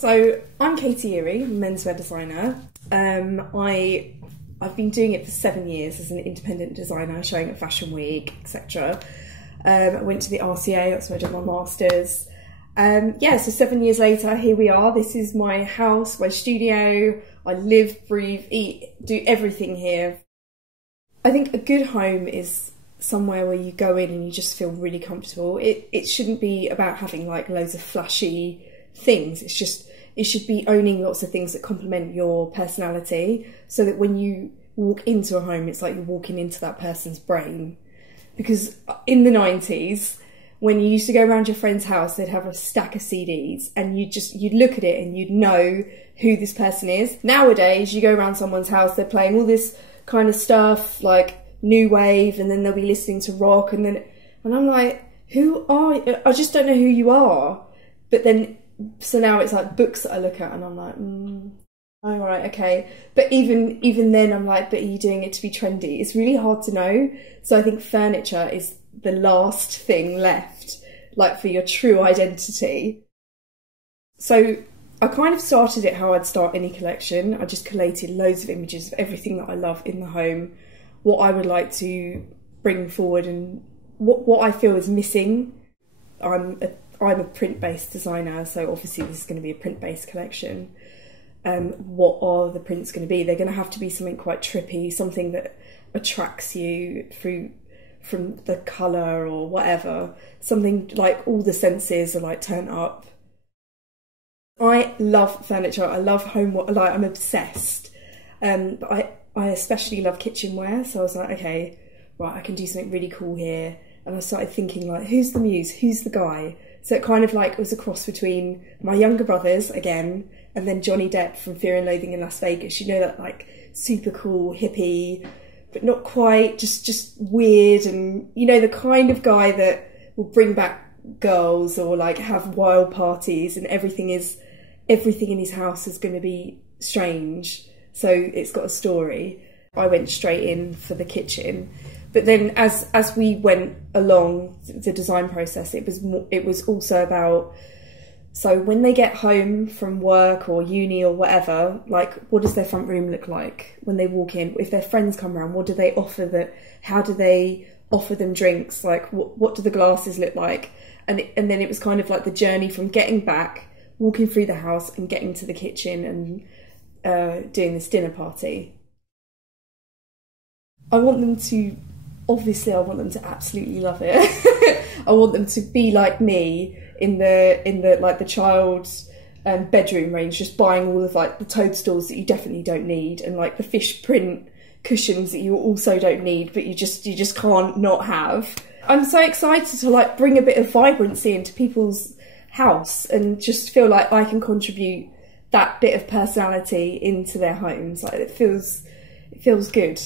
So I'm Katie Eary, menswear designer. I've been doing it for 7 years as an independent designer, showing at Fashion Week, etc. I went to the RCA, that's where I did my masters. Yeah, so 7 years later, here we are. This is my house, my studio. I live, breathe, eat, do everything here. I think a good home is somewhere where you go in and you just feel really comfortable. It shouldn't be about having like loads of flashy things. It should be owning lots of things that complement your personality, so that when you walk into a home, it's like you're walking into that person's brain. Because in the 90s, when you used to go around your friend's house, they'd have a stack of CDs and you'd look at it and you'd know who this person is. Nowadays, you go around someone's house, they're playing all this kind of stuff, like new wave, and then they'll be listening to rock, and I'm like, who are you? I just don't know who you are. But then, so now it's like books that I look at and I'm like, oh, right, okay. But even then I'm like, but are you doing it to be trendy? It's really hard to know. So I think furniture is the last thing left, like for your true identity. So I kind of started it how I'd start any collection. I just collated loads of images of everything that I love in the home, what I would like to bring forward and what I feel is missing. I'm a print-based designer, so obviously this is going to be a print-based collection. What are the prints going to be? They're going to have to be something quite trippy, something that attracts you from the colour or whatever, something like all the senses are like turned up. I love furniture, I love homeware, like I'm obsessed. But I especially love kitchenware, so I was like, okay, right, I can do something really cool here. And I started thinking like, who's the muse, who's the guy? So it kind of like was a cross between my younger brothers again, and then Johnny Depp from Fear and Loathing in Las Vegas. You know, that like super cool hippie, but not quite, just weird, and you know, the kind of guy that will bring back girls or like have wild parties, and everything in his house is going to be strange. So it's got a story. I went straight in for the kitchen. But then as we went along the design process, it was also about, so when they get home from work or uni or whatever, like what does their front room look like when they walk in? If their friends come around, what do they offer how do they offer them drinks? Like what do the glasses look like? And then it was kind of like the journey from getting back, walking through the house and getting to the kitchen and doing this dinner party. I want them to absolutely love it. I want them to be like me in the like the child's bedroom range, just buying all of like the toadstools that you definitely don't need, and like the fish print cushions that you also don't need, but you just can't not have. I'm so excited to like bring a bit of vibrancy into people's house and just feel like I can contribute that bit of personality into their homes. Like it feels good.